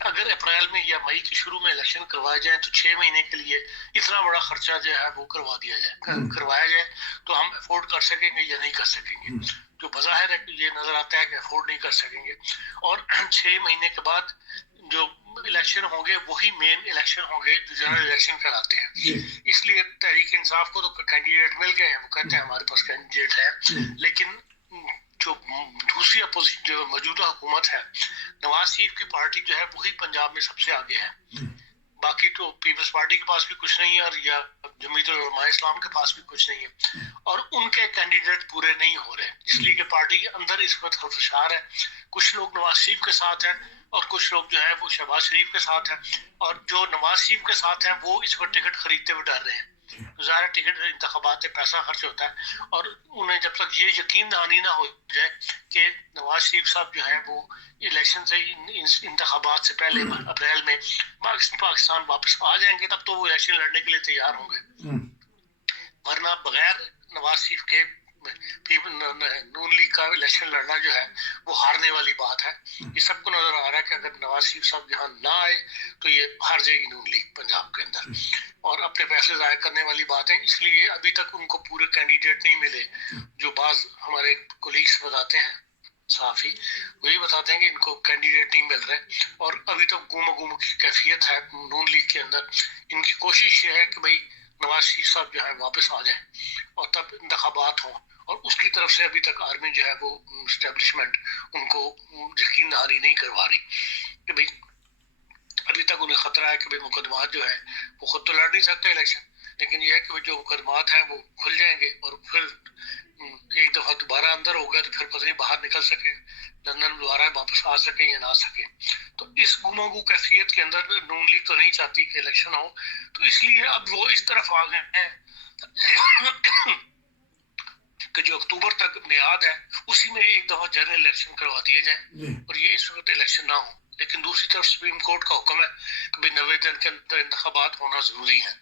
اگر اپریل میں یا مئی کے شروع میں الیکشن کروائے جائیں تو 6 مہینے کے لیے اتنا بڑا خرچہ جو ہے وہ کروایا جائے تو ہم افورڈ کر سکیں گے یا نہیں کر سکیں گے؟ جو بظاہر ہے کہ یہ نظر آتا ہے کہ افورڈ نہیں کر سکیں گے. اور 6 مہینے کے بعد جو الیکشن ہوں گے وہی مین الیکشن ہوں گے جو جنرل الیکشن کراتے ہیں. اس لیے تحریک انصاف کو تو کینڈیڈیٹ مل گئے ہیں، وہ کہتے ہیں ہمارے پاس کینڈیڈیٹ ہے، لیکن جو دوسری اپوزیشن جو موجودہ حکومت ہے، نواز شریف کی پارٹی جو ہے وہی پنجاب میں سب سے آگے ہے. باقی تو پیپلز پارٹی کے پاس بھی کچھ نہیں ہے اور یا جمعیت العلماء اسلام کے پاس بھی کچھ نہیں ہے، اور ان کے کینڈیڈیٹ پورے نہیں ہو رہے، اس لیے کہ پارٹی کے اندر اس وقت خلفشار ہے. کچھ لوگ نواز شریف کے ساتھ ہیں اور کچھ لوگ جو ہے وہ شہباز شریف کے ساتھ ہیں، اور جو نواز شریف کے ساتھ ہیں وہ اس وقت ٹکٹ خریدتے ہوئے ڈر رہے ہیں. ظاہر ٹکٹ انتخابات سے پیسہ خرچ ہوتا ہے، اور انہیں جب تک یہ یقین دہانی نہ ہو جائے کہ نواز شریف صاحب جو ہیں وہ الیکشن سے انتخابات سے پہلے اپریل میں پاکستان واپس آ جائیں گے، تب تو وہ الیکشن لڑنے کے لیے تیار ہوں گے. ورنہ بغیر نواز شریف کے نون لیگ کا الیکشن لڑنا جو ہے وہ ہارنے والی بات ہے. یہ سب کو نظر آ رہا ہے کہ اگر نواز شریف صاحب یہاں نہ آئے تو یہ ہار جائے گی نون لیگ پنجاب کے اندر، اور اپنے پیسے ضائع کرنے والی بات ہے. اس لیے ابھی تک ان کو پورے کینڈیڈیٹ نہیں ملے. جو بعض ہمارے کولیگس بتاتے ہیں، صحافی وہی بتاتے ہیں کہ ان کو کینڈیڈیٹ نہیں مل رہے، اور ابھی تک گم کی کیفیت ہے نون لیگ کے اندر. ان کی کوشش یہ ہے کہ بھئی نواز شریف صاحب جو ہے واپس آ جائیں اور تب انتخابات ہوں، اور اس کی طرف سے ابھی تک آرمی جو ہے وہ اسٹیبلشمنٹ ان کو یقین دہانی نہیں کروا رہی کہ بھئی ابھی تک انہیں خطرہ ہے کہ بھئی مقدمات جو ہے وہ خود تو لڑ نہیں سکتے الیکشن، لیکن یہ ہے کہ جو مقدمات ہیں وہ کھل جائیں گے اور پھر ایک دفعہ دوبارہ اندر ہو گیا تو پھر پتہ نہیں باہر نکل سکے، لندن دوبارہ واپس آ سکیں یا نہ آ سکیں. تو اس گم کیفیت کے اندر نون لیگ تو نہیں چاہتی کہ الیکشن ہو، تو اس لیے اب وہ اس طرف آ گئے ہیں کہ جو اکتوبر تک میعاد ہے اسی میں ایک دفعہ جنرل الیکشن کروا دیے جائیں اور یہ اس وقت الیکشن نہ ہو. لیکن دوسری طرف سپریم کورٹ کا حکم ہے کہ 90 دن کے اندر انتخابات ہونا ضروری ہے.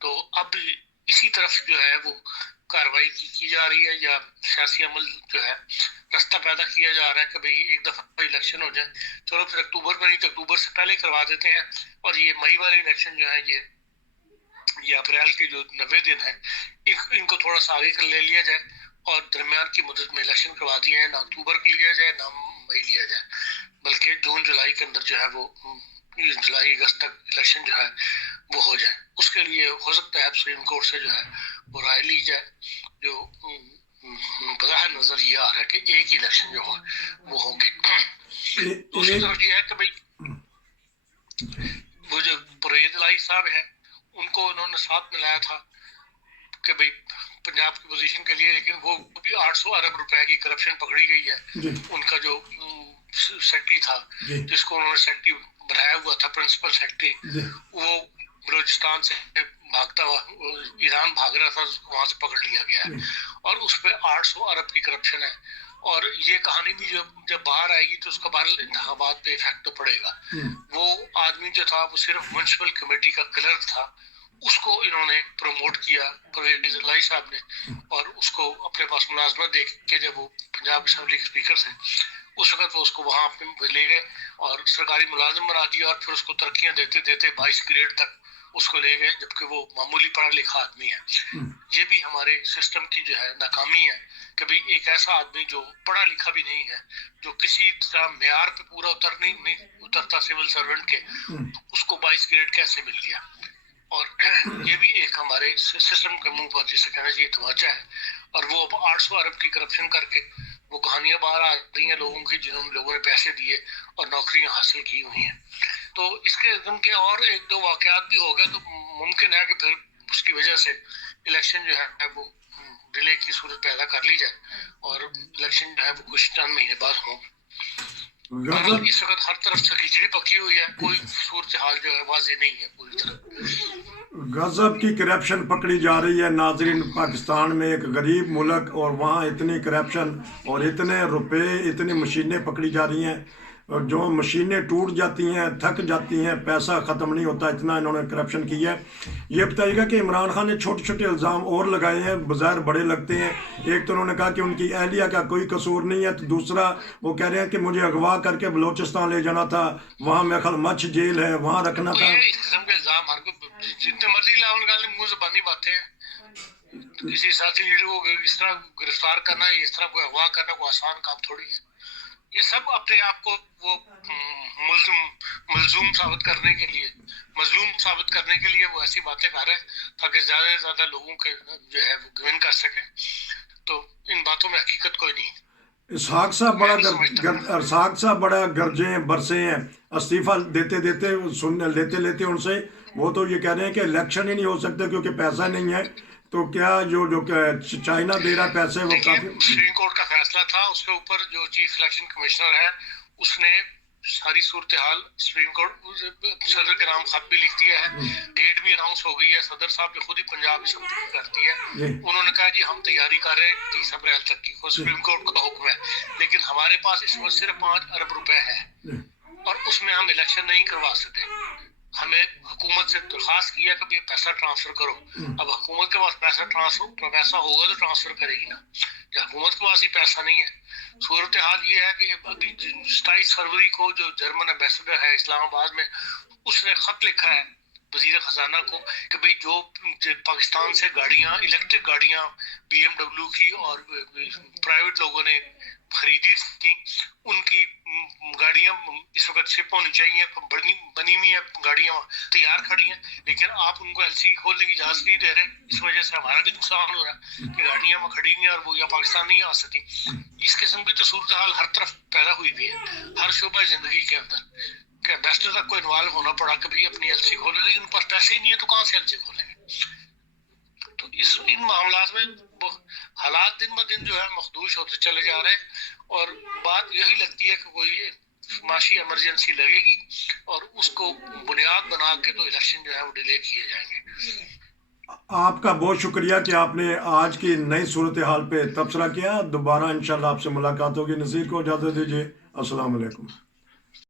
تو اب اسی طرف جو ہے وہ کاروائی کی جا رہی ہے، یا سیاسی عمل جو ہے رستہ پیدا کیا جا رہا ہے کہ بھئی ایک دفعہ الیکشن ہو جائے، چلو پھر اکتوبر میں نہیں تو اکتوبر سے پہلے کروا دیتے ہیں، اور یہ مئی والے الیکشن جو ہے یہ اپریل کے جو 90 دن ہیں ان کو تھوڑا سا آگے کر لے لیا جائے، اور درمیان کی مدت میں الیکشن کروا دیا ہے. نہ اکتوبر کے لیا جائے نہ مئی لیا جائے، بلکہ جون جولائی کے اندر جو ہے وہ جولائی اگست تک الیکشن جو ہے وہ ہو جائے. اس کے لیے ہو سکتا ہے سپریم کورٹ سے جو ہے وہ رائے لی جائے. جو بظاہر نظر یہ آ رہا ہے کہ ایک ہی الیکشن جو وہ ہوں گے. دوسری طرف یہ ہے کہ بھائی وہ جو پرویز الہی صاحب ہیں ان کو انہوں نے ساتھ ملایا تھا کہ بھئی پنجاب کی پوزیشن کے لیے، لیکن وہ بھی 800 ارب روپے کی کرپشن پکڑی گئی ہے. ان کا جو سیکٹری تھا جس کو انہوں نے سیکٹری بنایا ہوا تھا پرنسپل سیکٹری، وہ بلوچستان سے بھاگتا ہوا ایران بھاگ رہا تھا، وہاں سے پکڑ لیا گیا ہے، اور اس پہ 800 ارب کی کرپشن ہے. اور یہ کہانی بھی جب باہر آئے گی تو اس کا بہرحال انتخابات پہ افیکٹ تو پڑے گا. وہ آدمی جو تھا وہ صرف میونسپل کمیٹی کا کلرک تھا، اس کو انہوں نے پروموٹ کیا پرویز الہی صاحب نے، اور اس کو اپنے پاس ملازمت دے کے جب وہ پنجاب اسمبلی کے اسپیکر تھے اس وقت وہ اس کو وہاں اپنے لے گئے اور سرکاری ملازم بنا دیا، اور پھر اس کو ترقیاں دیتے دیتے 22 گریڈ تک اس کو لے گئے، جبکہ وہ معمولی پڑھا لکھا آدمی ہے. یہ بھی ہمارے سسٹم کی جو ہے ناکامی ہے کہ بھئی ایک ایسا آدمی جو پڑھا لکھا بھی نہیں ہے، جو کسی طرح معیار پہ پورا نہیں اترتا سول سرونٹ کے، اس کو 22 گریڈ کیسے مل گیا. اور یہ بھی ایک ہمارے سسٹم کے منہ پر جسے کہنا چاہیے تماچا ہے. اور وہ اب 800 ارب کی کرپشن کر کے وہ کہانیاں باہر آ رہی ہیں لوگوں کی جنہوں نے لوگوں نے پیسے دیے اور نوکریاں حاصل کی ہوئی ہیں. تو اس کے ان کے اور ایک دو واقعات بھی ہو گئے تو ممکن ہے کہ پھر اس کی وجہ سے الیکشن جو ہے وہ ڈیلے کی صورت پیدا کر لی جائے اور الیکشن جو ہے وہ کچھ چند مہینے بعد ہوں. اس وقت ہر طرف سے کھچڑی پکی ہوئی ہے، کوئی صورتحال جو ہے واضح نہیں ہے پوری طرح. غضب کی کرپشن پکڑی جا رہی ہے. ناظرین، پاکستان میں ایک غریب ملک اور وہاں اتنی کرپشن اور اتنے روپے اتنی مشینیں پکڑی جا رہی ہیں. اور جو مشینیں ٹوٹ جاتی ہیں، تھک جاتی ہیں، پیسہ ختم نہیں ہوتا، اتنا انہوں نے کرپشن کیا ہے۔ یہ بتائیے گا کہ عمران خان نے چھوٹے چھوٹے الزام اور لگائے ہیں، بظاہر بڑے لگتے ہیں۔ ایک تو انہوں نے کہا کہ ان کی اہلیہ کا کوئی قصور نہیں ہے، تو دوسرا وہ کہہ رہے ہیں کہ مجھے اغوا کر کے بلوچستان لے جانا تھا، وہاں میرے خیال مچھ جیل ہے، وہاں رکھنا تھا۔ اس قسم کے الزام ہر کو جتنے مرضی لاؤ نکالنے منہ زبانی باتیں ہیں۔ کسی ساتھی لیڈر کو اس طرح گرفتار کرنا، اس طرح کوئی اغوا کرنا کوئی آسان کام تھوڑی ہے۔ یہ سب اپنے آپ کو وہ مظلوم ثابت کرنے کے لیے وہ ایسی باتیں کر رہے ہیں تاکہ زیادہ سے زیادہ لوگوں کے جو ہے وہ گوین کر سکیں۔ تو ان باتوں میں حقیقت کوئی نہیں۔ اسحاق صاحب بڑا گرجے ہیں، برسے ہیں، استعفیٰ لیتے ان سے وہ تو یہ کہہ رہے ہیں کہ الیکشن ہی نہیں ہو سکتے کیونکہ پیسہ نہیں ہے۔ تو کیا جو چائنا دے رہا پیسے وہ کافی؟ سپریم کورٹ کا فیصلہ تھا، اس کے اوپر جو چیف الیکشن کمشنر ہے اس نے ساری صورتحال سپریم کورٹ صدر کے نام خط بھی لکھ دیا ہے، ڈیٹ بھی اناؤنس ہو گئی ہے، صدر صاحب نے خود ہی پنجاب اسمبلی کر دی ہے۔ انہوں نے کہا جی ہم تیاری کر رہے ہیں 30 اپریل تک کی، خود سپریم کورٹ کا حکم ہے، لیکن ہمارے پاس اس وقت صرف 5 ارب روپے ہے اور اس میں ہم الیکشن نہیں کروا سکتے۔ ہمیں حکومت سے درخواست کیا کہ یہ پیسہ ٹرانسفر کرو۔ اب حکومت کے پاس پیسہ ہوگا تو ٹرانسفر کرے گی نا، کہ حکومت کے پاس ہی پیسہ نہیں ہے۔ صورتحال یہ ہے کہ ابھی 27 فروری کو جو جرمن ایمبیسڈر ہے اسلام آباد میں، اس نے خط لکھا ہے وزیر خزانہ کو کہ بھئی جو پاکستان سے گاڑیاں الیکٹرک گاڑیاں BMW کی اور پرائیویٹ لوگوں نے خریدی تھی، ان کی گاڑیاں اس وقت شپ ہونی چاہیے، بنی ہوئی ہیں گاڑیاں تیار کھڑی ہیں، لیکن آپ ان کو LC کھولنے کی اجازت نہیں دے رہے۔ اس وجہ سے ہمارا بھی نقصان ہو رہا ہے کہ گاڑیاں وہاں کھڑی ہوئی ہیں اور وہ یا پاکستان نہیں آ سکتی۔ اس قسم کی تو صورتحال ہر طرف پیدا ہوئی بھی ہے، ہر شعبہ زندگی کے اندر، کہ ایمبیسڈر تک کو انوالو ہونا پڑا کہ بھئی اپنی LC کھولے، لیکن ان کے پاس پیسے ہی نہیں ہے تو کہاں سے LC کھولیں گے؟ تو ان معاملات میں حالات دن بدن جو ہے مخدوش ہوتے چلے جا رہے ہیں، اور بات یہی لگتی ہے کہ کوئی معاشی ایمرجنسی لگے گی اور اس کو بنیاد بنا کے تو الیکشن جو ہے وہ ڈیلے کیے جائیں گے۔ آپ کا بہت شکریہ کہ آپ نے آج کی نئی صورتحال پہ تبصرہ کیا۔ دوبارہ انشاءاللہ آپ سے ملاقات ہوگی۔ نذیر کو اجازت دیجیے۔ السلام علیکم۔